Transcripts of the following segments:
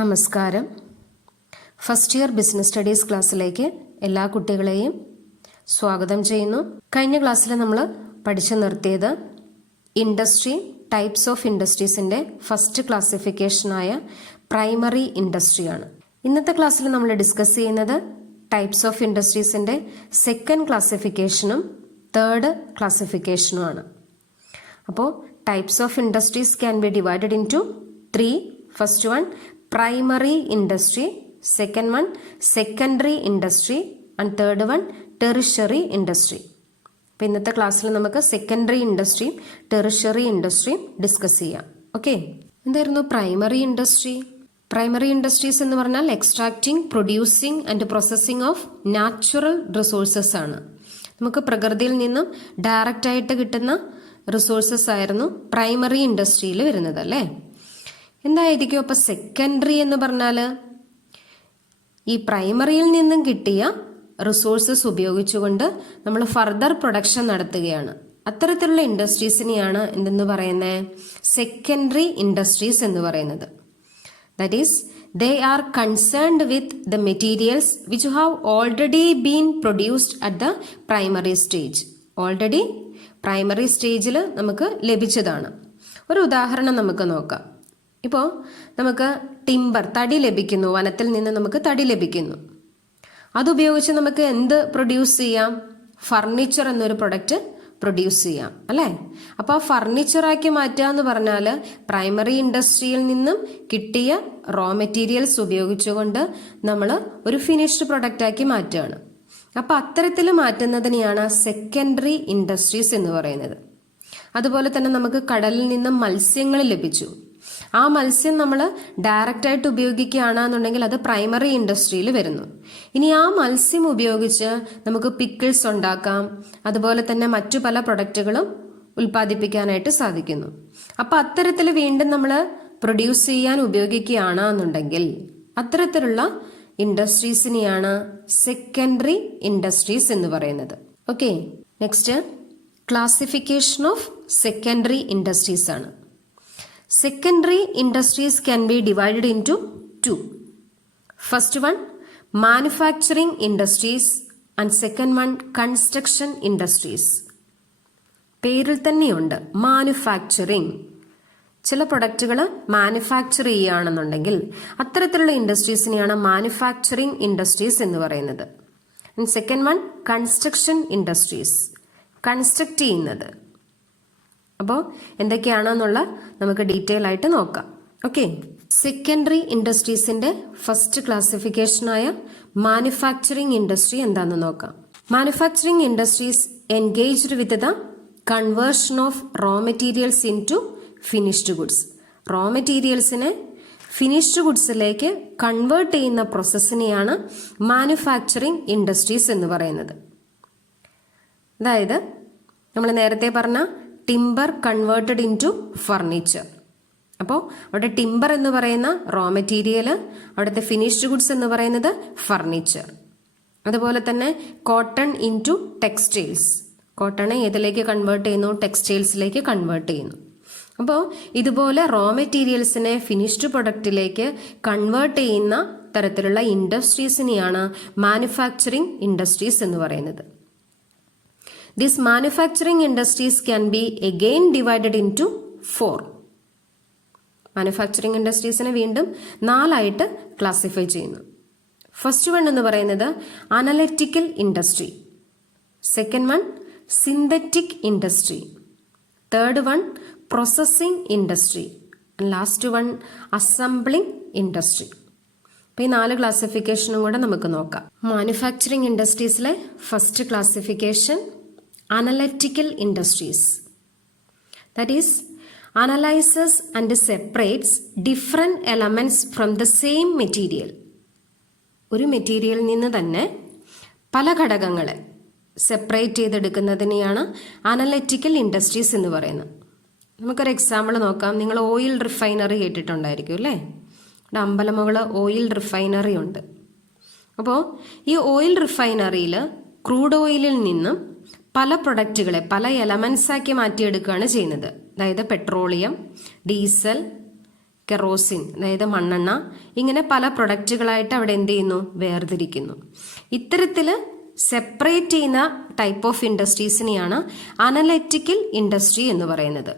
നമസ്കാരം. First year business studies ക്ലാസ്സിലേക്ക് എല്ലാ കുട്ടികളെയും സ്വാഗതം ചെയ്യുന്നു. കഴിഞ്ഞ ക്ലാസ്സിൽ നമ്മൾ പഠിച്ചു നിർത്തിയത് ഇൻഡസ്ട്രി, ടൈപ്സ് ഓഫ് ഇൻഡസ്ട്രീസിൻ്റെ ഫസ്റ്റ് ക്ലാസിഫിക്കേഷനായ പ്രൈമറി ഇൻഡസ്ട്രിയാണ്. ഇന്നത്തെ ക്ലാസ്സിൽ നമ്മൾ ഡിസ്കസ് ചെയ്യുന്നത് ടൈപ്സ് ഓഫ് ഇൻഡസ്ട്രീസിൻ്റെ സെക്കൻഡ് ക്ലാസിഫിക്കേഷനും തേർഡ് ക്ലാസിഫിക്കേഷനുമാണ്. അപ്പോൾ types of industries can be divided into 3. First one primary industry, second one secondary industry and third one tertiary industry. അപ്പോൾ ഇന്നത്തെ ക്ലാസ്സിൽ നമുക്ക് സെക്കൻഡറി ഇൻഡസ്ട്രിയും ടെറിഷറി ഇൻഡസ്ട്രിയും ഡിസ്കസ് ചെയ്യാം. ഓക്കെ, എന്തായിരുന്നു പ്രൈമറി ഇൻഡസ്ട്രി? പ്രൈമറി ഇൻഡസ്ട്രീസ് എന്ന് പറഞ്ഞാൽ extracting, producing and processing of natural resources ആണ്. നമുക്ക് പ്രകൃതിയിൽ നിന്നും ഡയറക്റ്റ് ആയിട്ട് കിട്ടുന്ന റിസോഴ്സസ് ആയിരുന്നു പ്രൈമറി ഇൻഡസ്ട്രിയിൽ വരുന്നത് അല്ലേ. എന്തായിരിക്കും അപ്പോൾ സെക്കൻഡറി എന്ന് പറഞ്ഞാൽ? ഈ പ്രൈമറിയിൽ നിന്നും കിട്ടിയ റിസോഴ്സസ് ഉപയോഗിച്ചുകൊണ്ട് നമ്മൾ ഫർദർ പ്രൊഡക്ഷൻ നടത്തുകയാണ്. അത്തരത്തിലുള്ള ഇൻഡസ്ട്രീസിനെയാണ് എന്തെന്ന് പറയുന്നത്? സെക്കൻഡറി ഇൻഡസ്ട്രീസ് എന്ന് പറയുന്നത്. That is they are concerned with the materials which have already been produced at the primary stage. Already primary സ്റ്റേജിൽ നമുക്ക് ലഭിച്ചതാണ്. ഒരു ഉദാഹരണം നമുക്ക് നോക്കാം. ഇപ്പോൾ നമുക്ക് ടിമ്പർ, തടി ലഭിക്കുന്നു, വനത്തിൽ നിന്ന് നമുക്ക് തടി ലഭിക്കുന്നു. അതുപയോഗിച്ച് നമുക്ക് എന്ത് പ്രൊഡ്യൂസ് ചെയ്യാം? ഫർണിച്ചർ എന്നൊരു പ്രൊഡക്റ്റ് പ്രൊഡ്യൂസ് ചെയ്യാം അല്ലേ. അപ്പോൾ ആ ഫർണിച്ചറാക്കി മാറ്റുക എന്ന് പറഞ്ഞാൽ പ്രൈമറി ഇൻഡസ്ട്രിയിൽ നിന്നും കിട്ടിയ റോ മെറ്റീരിയൽസ് ഉപയോഗിച്ചുകൊണ്ട് നമ്മൾ ഒരു ഫിനിഷ്ഡ് പ്രൊഡക്റ്റാക്കി മാറ്റുകയാണ്. അപ്പോൾ അത്തരത്തിൽ മാറ്റുന്നതിനെയാണ് സെക്കൻഡറി ഇൻഡസ്ട്രീസ് എന്ന് പറയുന്നത്. അതുപോലെ തന്നെ നമുക്ക് കടലിൽ നിന്നും മത്സ്യങ്ങൾ ലഭിച്ചു. ആ മത്സ്യം നമ്മൾ ഡയറക്റ്റ് ആയിട്ട് ഉപയോഗിക്കുകയാണെന്നുണ്ടെങ്കിൽ അത് പ്രൈമറി ഇൻഡസ്ട്രിയിൽ വരുന്നു. ഇനി ആ മത്സ്യം ഉപയോഗിച്ച് നമുക്ക് പിക്കിൾസ് ഉണ്ടാക്കാം, അതുപോലെ തന്നെ മറ്റു പല പ്രൊഡക്റ്റുകളും ഉൽപ്പാദിപ്പിക്കാനായിട്ട് സാധിക്കുന്നു. അപ്പം അത്തരത്തിൽ വീണ്ടും നമ്മൾ പ്രൊഡ്യൂസ് ചെയ്യാൻ ഉപയോഗിക്കുകയാണെന്നുണ്ടെങ്കിൽ അത്തരത്തിലുള്ള ഇൻഡസ്ട്രീസിനെയാണ് സെക്കൻഡറി ഇൻഡസ്ട്രീസ് എന്ന് പറയുന്നത്. Okay, next classification of secondary industries ആണ്. Secondary industries can be divided into 2. First one, manufacturing industries and second one, construction industries. പേരിൽ തന്നെയുണ്ട് മാനുഫാക്ചറിങ്. ചില പ്രൊഡക്റ്റുകൾ മാനുഫാക്ചർ ചെയ്യുകയാണെന്നുണ്ടെങ്കിൽ അത്തരത്തിലുള്ള ഇൻഡസ്ട്രീസിനെയാണ് മാനുഫാക്ചറിങ് ഇൻഡസ്ട്രീസ് എന്ന് പറയുന്നത്. Second one, construction industries, construct ചെയ്യുന്നത്. അപ്പോൾ എന്തൊക്കെയാണെന്നുള്ള നമുക്ക് ഡീറ്റെയിൽ ആയിട്ട് നോക്കാം. ഓക്കെ, സെക്കൻഡറി ഇൻഡസ്ട്രീസിന്റെ ഫസ്റ്റ് ക്ലാസിഫിക്കേഷനായ മാനുഫാക്ചറിങ് ഇൻഡസ്ട്രി എന്താണെന്ന് നോക്കാം. Manufacturing industries engaged with the conversion of raw materials into finished goods. Raw മെറ്റീരിയൽസിനെ ഫിനിഷ്ഡ് ഗുഡ്സിലേക്ക് കൺവേർട്ട് ചെയ്യുന്ന പ്രോസസ്സിനെയാണ് മാനുഫാക്ചറിങ് ഇൻഡസ്ട്രീസ് എന്ന് പറയുന്നത്. അതായത് നമ്മൾ നേരത്തെ പറഞ്ഞ timber converted into furniture. അപ്പോൾ അവിടെ ടിമ്പർ എന്ന് പറയുന്ന റോ മെറ്റീരിയൽ, അവിടുത്തെ ഫിനിഷ്ഡ് ഗുഡ്സ് എന്ന് പറയുന്നത് ഫർണിച്ചർ. അതുപോലെ തന്നെ കോട്ടൺ ഇൻ ടു ടെക്സ്റ്റൈൽസ്. കോട്ടണെ ഏതിലേക്ക് കൺവേർട്ട് ചെയ്യുന്നു? ടെക്സ്റ്റൈൽസിലേക്ക് കൺവേർട്ട് ചെയ്യുന്നു. അപ്പോൾ ഇതുപോലെ റോ മെറ്റീരിയൽസിനെ ഫിനിഷ്ഡ് പ്രൊഡക്റ്റിലേക്ക് കൺവേർട്ട് ചെയ്യുന്ന തരത്തിലുള്ള ഇൻഡസ്ട്രീസിനെയാണ് മാനുഫാക്ചറിങ് ഇൻഡസ്ട്രീസ് എന്ന് പറയുന്നത്. These manufacturing industries can be again divided into 4. Manufacturing ഇൻഡസ്ട്രീസിനെ വീണ്ടും 4ആയിട്ട് ക്ലാസിഫൈ ചെയ്യുന്നു. ഫസ്റ്റ് വൺ എന്ന് പറയുന്നത് analytical industry, second one synthetic industry, third one processing industry, last one assembling industry. അപ്പോൾ ഈ 4 ക്ലാസിഫിക്കേഷനും കൂടെ നമുക്ക് നോക്കാം. മാനുഫാക്ചറിങ് ഇൻഡസ്ട്രീസിലെ first classification analytical industries, that is analyzes and separates different elements from the same material. ഒരു മെറ്റീരിയലിൽ നിന്ന് തന്നെ പല ഘടകങ്ങളെ സെപ്പറേറ്റ് ചെയ്തെടുക്കുന്നതിനെയാണ് അനലറ്റിക്കൽ ഇൻഡസ്ട്രീസ് എന്ന് പറയുന്നത്. നമുക്കൊരു എക്സാമ്പിൾ നോക്കാം. നിങ്ങൾ ഓയിൽ റിഫൈനറി കേട്ടിട്ടുണ്ടായിരിക്കും അല്ലേ. ഇവിടെ അമ്പലമുകൾ ഓയിൽ റിഫൈനറി ഉണ്ട്. അപ്പോൾ ഈ ഓയിൽ റിഫൈനറിയിൽ ക്രൂഡ് ഓയിലിൽ നിന്നും പല പ്രൊഡക്റ്റുകളെ പല എലമെന്റ്സ് ആക്കി മാറ്റിയെടുക്കുകയാണ് ചെയ്യുന്നത്. അതായത് പെട്രോളിയം, ഡീസൽ, കെറോസിൻ അതായത് മണ്ണെണ്ണ, ഇങ്ങനെ പല പ്രൊഡക്റ്റുകളായിട്ട് അവിടെ എന്ത് ചെയ്യുന്നു, വേർതിരിക്കുന്നു. ഇത്തരത്തിൽ സെപ്പറേറ്റ് ചെയ്യുന്ന ടൈപ്പ് ഓഫ് ഇൻഡസ്ട്രീസിനെയാണ് അനലറ്റിക്കൽ ഇൻഡസ്ട്രി എന്ന് പറയുന്നത്.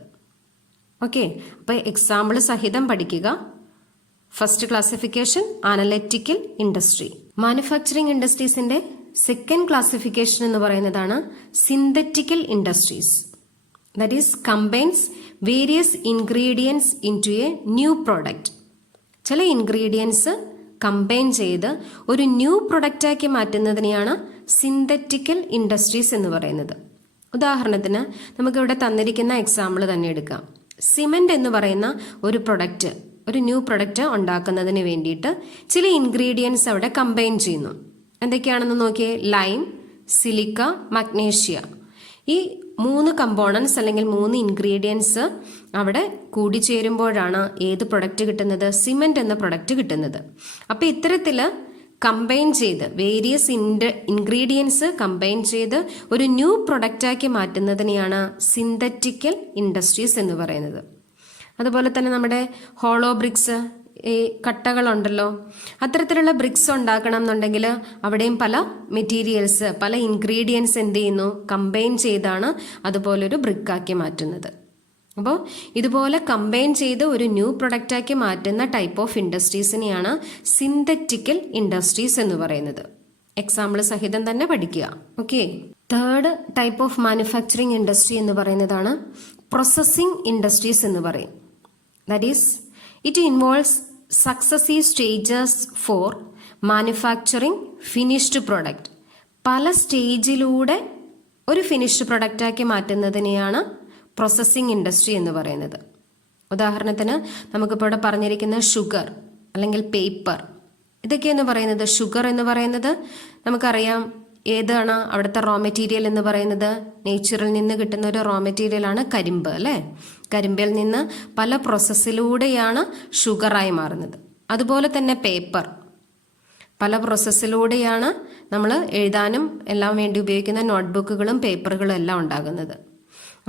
ഓക്കെ, അപ്പോൾ എക്സാമ്പിൾ സഹിതം പഠിക്കുക. First classification analytical industry. Manufacturing ഇൻഡസ്ട്രീസിന്റെ സെക്കൻഡ് ക്ലാസിഫിക്കേഷൻ എന്ന് പറയുന്നതാണ് synthetical industries. That is combines various ingredients into a new product. ചില ഇൻഗ്രീഡിയൻസ് കമ്പൈൻ ചെയ്ത് ഒരു ന്യൂ പ്രൊഡക്റ്റാക്കി മാറ്റുന്നതിനെയാണ് സിന്തറ്റിക്കൽ ഇൻഡസ്ട്രീസ് എന്ന് പറയുന്നത്. ഉദാഹരണത്തിന് നമുക്കിവിടെ തന്നിരിക്കുന്ന എക്സാമ്പിൾ തന്നെ എടുക്കാം. സിമെന്റ് എന്ന് പറയുന്ന ഒരു പ്രൊഡക്റ്റ്, ഒരു ന്യൂ പ്രൊഡക്റ്റ് ഉണ്ടാക്കുന്നതിന് വേണ്ടിയിട്ട് ചില ഇൻഗ്രീഡിയൻസ് അവിടെ കമ്പൈൻ ചെയ്യുന്നു. എന്തൊക്കെയാണെന്ന് നോക്കിയേ. Lime, silica, magnesia. ഈ 3 കമ്പോണൻസ് അല്ലെങ്കിൽ 3 ഇൻഗ്രീഡിയൻസ് അവിടെ കൂടിച്ചേരുമ്പോഴാണ് ഏത് പ്രൊഡക്റ്റ് കിട്ടുന്നത്, സിമെന്റ് എന്ന പ്രൊഡക്റ്റ് കിട്ടുന്നത്. അപ്പോൾ ഇത്തരത്തിൽ കമ്പൈൻ ചെയ്ത് വേരിയസ് ഇൻഗ്രീഡിയൻസ് കമ്പൈൻ ചെയ്ത് ഒരു ന്യൂ പ്രൊഡക്റ്റാക്കി മാറ്റുന്നതിനെയാണ് സിന്തറ്റിക്കൽ ഇൻഡസ്ട്രീസ് എന്ന് പറയുന്നത്. അതുപോലെ തന്നെ നമ്മുടെ ഹോളോ ബ്രിക്സ്, ഈ കട്ടകളുണ്ടല്ലോ, അത്തരത്തിലുള്ള ബ്രിക്സ് ഉണ്ടാക്കണം എന്നുണ്ടെങ്കിൽ അവിടെയും പല മെറ്റീരിയൽസ്, പല ഇൻഗ്രീഡിയൻസ് എന്ത് ചെയ്യുന്നു, കമ്പൈൻ ചെയ്താണ് അതുപോലൊരു ബ്രിക്കാക്കി മാറ്റുന്നത്. അപ്പോൾ ഇതുപോലെ കമ്പൈൻ ചെയ്ത് ഒരു ന്യൂ പ്രൊഡക്റ്റാക്കി മാറ്റുന്ന ടൈപ്പ് ഓഫ് ഇൻഡസ്ട്രീസിനെയാണ് സിന്തറ്റിക്കൽ ഇൻഡസ്ട്രീസ് എന്ന് പറയുന്നത്. എക്സാമ്പിൾ സഹിതം തന്നെ പഠിക്കുക. Okay, third type of manufacturing industry എന്ന് പറയുന്നതാണ് പ്രോസസ്സിംഗ് ഇൻഡസ്ട്രീസ് എന്ന് പറയും. That is it involves successive stages four manufacturing finished product. പല സ്റ്റേജിലൂടെ ഒരു ഫിനിഷ്ഡ് പ്രൊഡക്റ്റാക്കി മാറ്റുന്നതിനെയാണ് പ്രോസസ്സിംഗ് ഇൻഡസ്ട്രി എന്ന് പറയുന്നത്. ഉദാഹരണത്തിന് നമുക്കിപ്പോൾ ഇവിടെ പറഞ്ഞിരിക്കുന്ന ഷുഗർ അല്ലെങ്കിൽ പേപ്പർ, ഇതൊക്കെയെന്ന് പറയുന്നത്, ഷുഗർ എന്ന് പറയുന്നത് നമുക്കറിയാം ഏതാണ് അവിടുത്തെ റോ മെറ്റീരിയൽ എന്ന് പറയുന്നത്, നേച്ചറിൽ നിന്ന് കിട്ടുന്ന ഒരു റോ മെറ്റീരിയലാണ് കരിമ്പ് അല്ലേ. കരിമ്പിൽ നിന്ന് പല പ്രോസസ്സിലൂടെയാണ് ഷുഗറായി മാറുന്നത്. അതുപോലെ തന്നെ പേപ്പർ പല പ്രോസസ്സിലൂടെയാണ് നമ്മൾ എഴുതാനും എല്ലാം വേണ്ടി ഉപയോഗിക്കുന്ന നോട്ട്ബുക്കുകളും പേപ്പറുകളും എല്ലാം ഉണ്ടാകുന്നത്.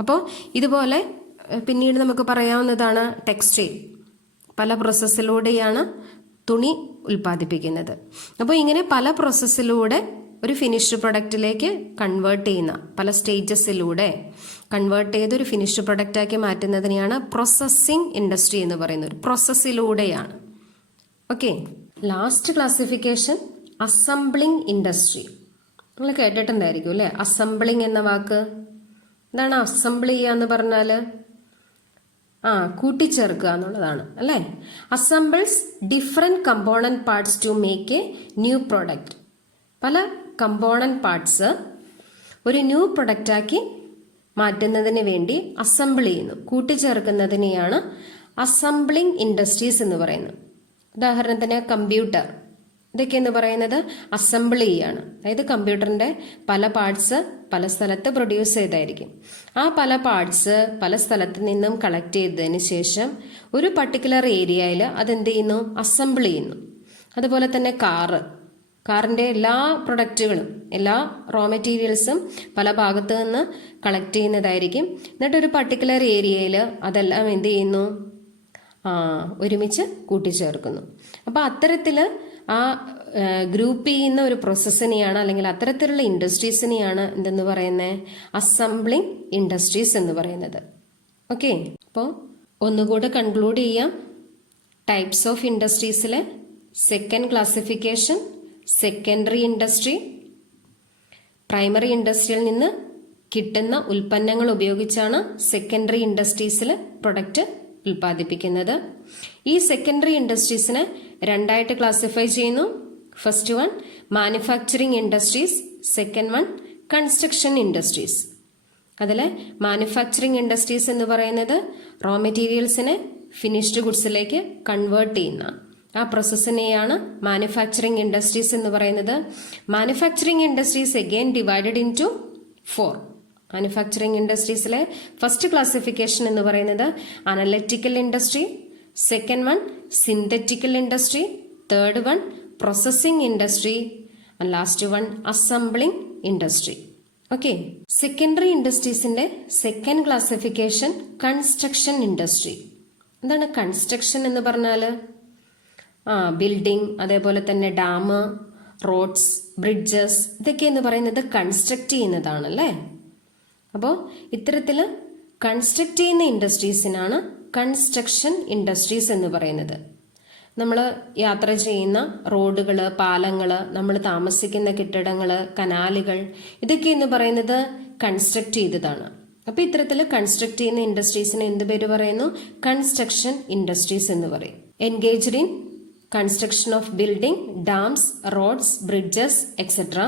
അപ്പോൾ ഇതുപോലെ പിന്നീട് നമുക്ക് പറയാവുന്നതാണ് ടെക്സ്റ്റൈൽ. പല പ്രോസസ്സിലൂടെയാണ് തുണി ഉൽപ്പാദിപ്പിക്കുന്നത്. അപ്പോൾ ഇങ്ങനെ പല പ്രോസസ്സിലൂടെ ഒരു ഫിനിഷ്ഡ് പ്രൊഡക്റ്റിലേക്ക് കൺവേർട്ട് ചെയ്യുന്ന, പല സ്റ്റേജസിലൂടെ കൺവേർട്ട് ചെയ്ത് ഒരു ഫിനിഷ്ഡ് പ്രൊഡക്റ്റാക്കി മാറ്റുന്നതിനെയാണ് പ്രോസസ്സിംഗ് ഇൻഡസ്ട്രി എന്ന് പറയുന്നത്. ഒരു പ്രോസസ്സിലൂടെയാണ്. Okay, last classification assembling industry. നിങ്ങൾ കേട്ടിട്ടുണ്ടായിരിക്കും അല്ലേ, അസംബ്ലിംഗ് എന്ന വാക്ക്. എന്താണ് അസംബിൾ ചെയ്യുക എന്ന് പറഞ്ഞാൽ? കൂട്ടിച്ചേർക്കുക എന്നുള്ളതാണ് അല്ലേ. Assembles different component parts to make a new product. പല കമ്പോണൻറ്റ് പാർട്സ് ഒരു ന്യൂ പ്രൊഡക്റ്റാക്കി മാറ്റുന്നതിന് വേണ്ടി അസംബിൾ ചെയ്യുന്നു, കൂട്ടിച്ചേർക്കുന്നതിനെയാണ് അസംബ്ലിംഗ് ഇൻഡസ്ട്രീസ് എന്ന് പറയുന്നത്. ഉദാഹരണത്തിന് കമ്പ്യൂട്ടർ, ഇതൊക്കെയെന്ന് പറയുന്നത് അസംബിൾ ചെയ്യാണ്. അതായത് കമ്പ്യൂട്ടറിൻ്റെ പല പാർട്സ് പല സ്ഥലത്ത് പ്രൊഡ്യൂസ് ചെയ്തായിരിക്കും. ആ പല പാർട്സ് പല സ്ഥലത്ത് നിന്നും കളക്ട് ചെയ്തതിന് ശേഷം ഒരു പർട്ടിക്കുലർ ഏരിയയിൽ അതെന്ത് ചെയ്യുന്നു, അസംബിൾ ചെയ്യുന്നു. അതുപോലെ തന്നെ കാറിൻ്റെ എല്ലാ പ്രൊഡക്റ്റുകളും, എല്ലാ റോ മെറ്റീരിയൽസും പല ഭാഗത്തു നിന്ന് കളക്ട് ചെയ്യുന്നതായിരിക്കും. എന്നിട്ട് ഒരു പർട്ടിക്കുലർ ഏരിയയിൽ അതെല്ലാം എന്ത് ചെയ്യുന്നു, ഒരുമിച്ച് കൂട്ടിച്ചേർക്കുന്നു. അപ്പോൾ അത്തരത്തിൽ ആ ഗ്രൂപ്പ് ചെയ്യുന്ന ഒരു പ്രോസസ്സിനെയാണ്, അല്ലെങ്കിൽ അത്തരത്തിലുള്ള ഇൻഡസ്ട്രീസിനെയാണ് എന്തെന്ന് പറയുന്നത്, അസംബ്ലിംഗ് ഇൻഡസ്ട്രീസ് എന്ന് പറയുന്നത്. ഓക്കെ, അപ്പോൾ ഒന്നുകൂടെ കൺക്ലൂഡ് ചെയ്യാം. ടൈപ്സ് ഓഫ് ഇൻഡസ്ട്രീസിലെ second classification secondary industry. Primary ഇൻഡസ്ട്രിയിൽ നിന്ന് കിട്ടുന്ന ഉൽപ്പന്നങ്ങൾ ഉപയോഗിച്ചാണ് സെക്കൻഡറി ഇൻഡസ്ട്രീസിൽ പ്രൊഡക്റ്റ് ഉൽപ്പാദിപ്പിക്കുന്നത്. ഈ സെക്കൻഡറി ഇൻഡസ്ട്രീസിനെ രണ്ടായിട്ട് ക്ലാസിഫൈ ചെയ്യുന്നു. First one manufacturing industries, second one construction industries. അതിൽ മാനുഫാക്ചറിങ് ഇൻഡസ്ട്രീസ് എന്ന് പറയുന്നത് റോ മെറ്റീരിയൽസിനെ ഫിനിഷ്ഡ് ഗുഡ്സിലേക്ക് കൺവേർട്ട് ചെയ്യുന്ന ആ പ്രോസസ്സിനെയാണ് മാനുഫാക്ചറിങ് ഇൻഡസ്ട്രീസ് എന്ന് പറയുന്നത്. Manufacturing industries again divided into 4. Manufacturing ഇൻഡസ്ട്രീസിലെ ഫസ്റ്റ് ക്ലാസിഫിക്കേഷൻ എന്ന് പറയുന്നത് analytical industry, second one synthetical industry, third one processing industry, and last one assembling industry. Okay, secondary ഇൻഡസ്ട്രീസിന്റെ സെക്കൻഡ് ക്ലാസിഫിക്കേഷൻ കൺസ്ട്രക്ഷൻ ഇൻഡസ്ട്രി. എന്താണ് construction എന്ന് പറഞ്ഞാൽ? Building, അതേപോലെ തന്നെ dam, roads, bridges, ഇതൊക്കെ എന്ന് പറയുന്നത് കൺസ്ട്രക്ട് ചെയ്യുന്നതാണല്ലേ. അപ്പോൾ ഇത്തരത്തിൽ കൺസ്ട്രക്ട് ചെയ്യുന്ന ഇൻഡസ്ട്രീസിനാണ് കൺസ്ട്രക്ഷൻ ഇൻഡസ്ട്രീസ് എന്ന് പറയുന്നത്. നമ്മൾ യാത്ര ചെയ്യുന്ന റോഡുകൾ, പാലങ്ങൾ, നമ്മൾ താമസിക്കുന്ന കെട്ടിടങ്ങൾ, കനാലുകൾ, ഇതൊക്കെ എന്ന് പറയുന്നത് കൺസ്ട്രക്ട് ചെയ്തതാണ്. അപ്പോൾ ഇത്തരത്തിൽ കൺസ്ട്രക്ട് ചെയ്യുന്ന ഇൻഡസ്ട്രീസിന് എന്ത് പേര് പറയുന്നു? കൺസ്ട്രക്ഷൻ ഇൻഡസ്ട്രീസ് എന്ന് പറയും. Engaged in construction of building, dams, roads, bridges, etc.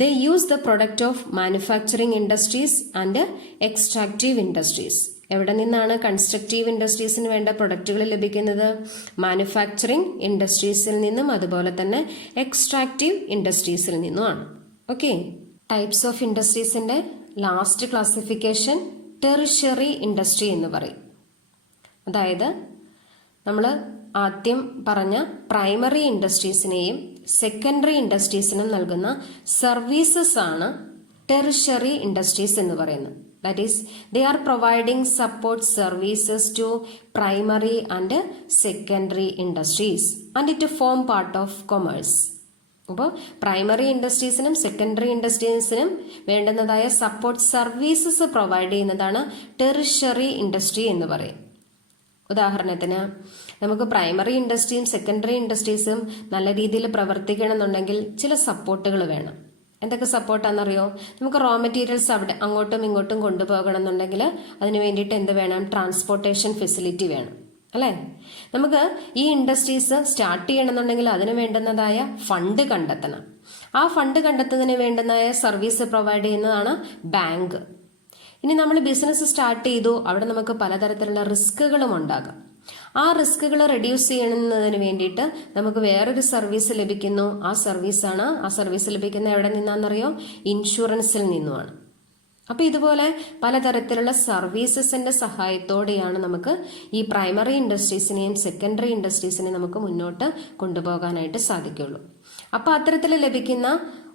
They use the product of manufacturing industries and extractive industries. എവിടെ നിന്നാണ് കൺസ്ട്രക്റ്റീവ് ഇൻഡസ്ട്രീസിന് വേണ്ട പ്രൊഡക്റ്റുകൾ ലഭിക്കുന്നത്? മാനുഫാക്ചറിങ് ഇൻഡസ്ട്രീസിൽ നിന്നും അതുപോലെ തന്നെ എക്സ്ട്രാക്റ്റീവ് ഇൻഡസ്ട്രീസിൽ നിന്നുമാണ്. ഓക്കെ, ടൈപ്സ് ഓഫ് ഇൻഡസ്ട്രീസിന്റെ ലാസ്റ്റ് ക്ലാസിഫിക്കേഷൻ ടെറിഷ്യറി ഇൻഡസ്ട്രി എന്ന് പറയും. അതായത് നമ്മൾ ആദ്യം പറഞ്ഞ പ്രൈമറി ഇൻഡസ്ട്രീസിനെയും സെക്കൻഡറി ഇൻഡസ്ട്രീസിനും നൽകുന്ന സർവീസസ് ആണ് ടെറിഷ്യറി ഇൻഡസ്ട്രീസ് എന്ന് പറയുന്നത്. That is they are providing support services to primary and secondary industries and it form part of commerce. അപ്പോൾ പ്രൈമറി ഇൻഡസ്ട്രീസിനും സെക്കൻഡറി ഇൻഡസ്ട്രീസിനും വേണ്ടുന്നതായ സപ്പോർട്ട് സർവീസസ് പ്രൊവൈഡ് ചെയ്യുന്നതാണ് ടെറിഷ്യറി ഇൻഡസ്ട്രി എന്ന് പറയും. ഉദാഹരണത്തിന് നമുക്ക് പ്രൈമറി ഇൻഡസ്ട്രിയും സെക്കൻഡറി ഇൻഡസ്ട്രീസും നല്ല രീതിയിൽ പ്രവർത്തിക്കണമെന്നുണ്ടെങ്കിൽ ചില സപ്പോർട്ടുകൾ വേണം. എന്തൊക്കെ സപ്പോർട്ടാണെന്നറിയോ? നമുക്ക് റോ മെറ്റീരിയൽസ് അവിടെ അങ്ങോട്ടും ഇങ്ങോട്ടും കൊണ്ടുപോകണം എന്നുണ്ടെങ്കിൽ അതിന് വേണ്ടിയിട്ട് എന്ത് വേണം? ട്രാൻസ്പോർട്ടേഷൻ ഫെസിലിറ്റി വേണം, അല്ലേ? നമുക്ക് ഈ ഇൻഡസ്ട്രീസ് സ്റ്റാർട്ട് ചെയ്യണമെന്നുണ്ടെങ്കിൽ അതിന് വേണ്ടുന്നതായ ഫണ്ട് കണ്ടെത്തണം. ആ ഫണ്ട് കണ്ടെത്തുന്നതിന് വേണ്ടുന്നതായ സർവീസ് പ്രൊവൈഡ് ചെയ്യുന്നതാണ് ബാങ്ക്. ഇനി നമ്മൾ ബിസിനസ് സ്റ്റാർട്ട് ചെയ്തു, അവിടെ നമുക്ക് പലതരത്തിലുള്ള റിസ്കുകളും ഉണ്ടാകാം. ആ റിസ്കുകൾ റെഡ്യൂസ് ചെയ്യുന്നതിന് വേണ്ടിയിട്ട് നമുക്ക് വേറൊരു സർവീസ് ലഭിക്കുന്നു. ആ സർവീസ് ലഭിക്കുന്ന എവിടെ നിന്നാണെന്നറിയോ? ഇൻഷുറൻസിൽ നിന്നുമാണ്. അപ്പോൾ ഇതുപോലെ പലതരത്തിലുള്ള സർവീസസിന്റെ സഹായത്തോടെയാണ് നമുക്ക് ഈ പ്രൈമറി ഇൻഡസ്ട്രീസിനെയും സെക്കൻഡറി ഇൻഡസ്ട്രീസിനെയും നമുക്ക് മുന്നോട്ട് കൊണ്ടുപോകാനായിട്ട് സാധിക്കുള്ളൂ. അപ്പോൾ അത്തരത്തിൽ ലഭിക്കുന്ന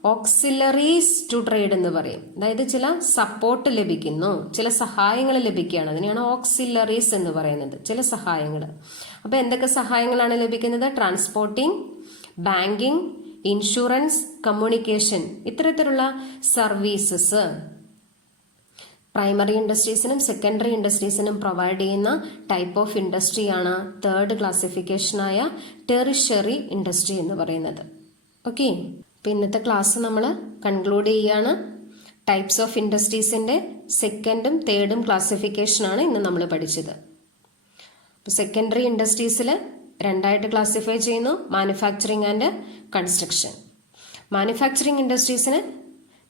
ഓക്സിലറീസ് ടു ട്രേഡ് എന്ന് പറയും. അതായത് ചില സപ്പോർട്ട് ലഭിക്കുന്നു, ചില സഹായങ്ങൾ ലഭിക്കുകയാണ്. അതിനെയാണ് ഓക്സിലറീസ് എന്ന് പറയുന്നത്, ചില സഹായങ്ങൾ. അപ്പോൾ എന്തൊക്കെ സഹായങ്ങളാണ് ലഭിക്കുന്നത്? ട്രാൻസ്പോർട്ടിംഗ്, ബാങ്കിങ്, ഇൻഷുറൻസ്, കമ്മ്യൂണിക്കേഷൻ, ഇത്തരത്തിലുള്ള സർവീസസ് പ്രൈമറി ഇൻഡസ്ട്രീസിനും സെക്കൻഡറി ഇൻഡസ്ട്രീസിനും പ്രൊവൈഡ് ചെയ്യുന്ന ടൈപ്പ് ഓഫ് ഇൻഡസ്ട്രിയാണ് തേർഡ് ക്ലാസിഫിക്കേഷനായ ടെറിഷ്യറി ഇൻഡസ്ട്രി എന്ന് പറയുന്നത്. ഓക്കെ, അപ്പോൾ ഇന്നത്തെ ക്ലാസ് നമ്മൾ കൺക്ലൂഡ് ചെയ്യുകയാണ്. ടൈപ്സ് ഓഫ് ഇൻഡസ്ട്രീസിൻ്റെ സെക്കൻഡും തേർഡും ക്ലാസിഫിക്കേഷനാണ് ഇന്ന് നമ്മൾ പഠിച്ചത്. അപ്പോൾ സെക്കൻഡറി ഇൻഡസ്ട്രീസിൽ രണ്ടായിട്ട് ക്ലാസിഫൈ ചെയ്യുന്നു: മാനുഫാക്ചറിങ് ആൻഡ് കൺസ്ട്രക്ഷൻ. മാനുഫാക്ചറിങ് ഇൻഡസ്ട്രീസിനെ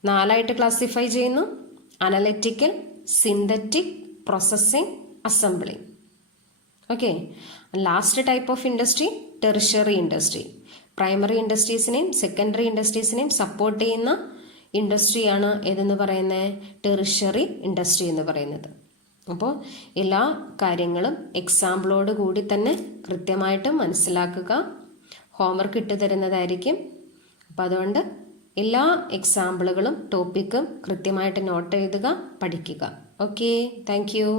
നാലായിട്ട് ക്ലാസിഫൈ ചെയ്യുന്നു: analytical, synthetic, processing, assembling. Okay, last type of industry tertiary industry. Primary ഇൻഡസ്ട്രീസിനെയും സെക്കൻഡറി ഇൻഡസ്ട്രീസിനെയും സപ്പോർട്ട് ചെയ്യുന്ന ഇൻഡസ്ട്രിയാണ് ഏതെന്ന് പറയുന്നത്? ടെറിഷ്യറി ഇൻഡസ്ട്രി എന്ന് പറയുന്നത്. അപ്പോൾ എല്ലാ കാര്യങ്ങളും എക്സാമ്പിളോട് കൂടി തന്നെ കൃത്യമായിട്ട് മനസ്സിലാക്കുക. ഹോംവർക്ക് ഇട്ട് തരുന്നതായിരിക്കും. അപ്പോൾ അതുകൊണ്ട് എല്ലാ എക്സാമ്പിളുകളും ടോപ്പിക്കും കൃത്യമായിട്ട് നോട്ട് എഴുതുക, പഠിക്കുക. Okay, thank you.